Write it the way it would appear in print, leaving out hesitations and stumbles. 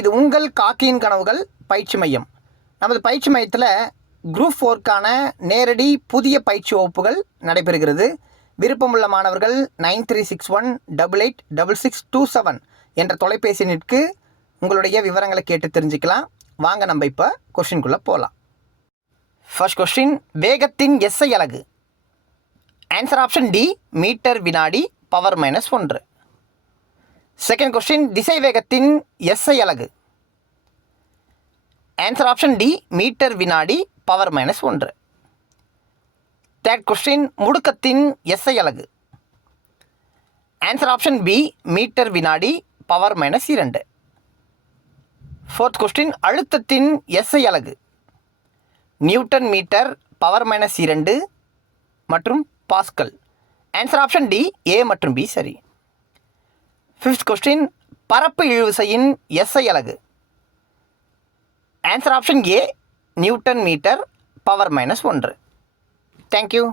இது உங்கள் காக்கியின் கனவுகள் பயிற்சி மையம். நமது பயிற்சி மையத்தில் குரூப் 4க்கான நேரடி புதிய பயிற்சி வகுப்புகள் நடைபெறுகிறது. விருப்பமுள்ள மாணவர்கள் 9361886627 என்ற தொலைபேசி எண்ணிற்கு உங்களுடைய விவரங்களை கேட்டு தெரிஞ்சுக்கலாம். வாங்க நம்ம இப்போ கொஸ்டின்குள்ளே போகலாம். ஃபர்ஸ்ட் கொஸ்டின், வேகத்தின் எஸ்ஐ அலகு. ஆன்சர் ஆப்ஷன் டி, மீட்டர் வினாடி பவர் -1. செகண்ட் கொஸ்டின், திசை வேகத்தின் எஸ்ஐ அலகு. ஆன்சர் ஆப்ஷன் டி, மீட்டர் வினாடி பவர் -1. தேர்ட் கொஸ்டின், முடுக்கத்தின் எஸ்ஐ அலகு. ஆன்சர் ஆப்ஷன் பி, மீட்டர் வினாடி பவர் -2. ஃபோர்த் கொஸ்டின், அழுத்தத்தின் எஸ்ஐ அலகு. நியூட்டன் மீட்டர் பவர் -2 மற்றும் pascal. Answer option D, A மற்றும் பி சரி. ஃபிஃப்த் கொஸ்டின், பரப்பு இழுவிசையின் எஸ்ஐ அலகு. Answer option A, newton metre power -1. Thank you.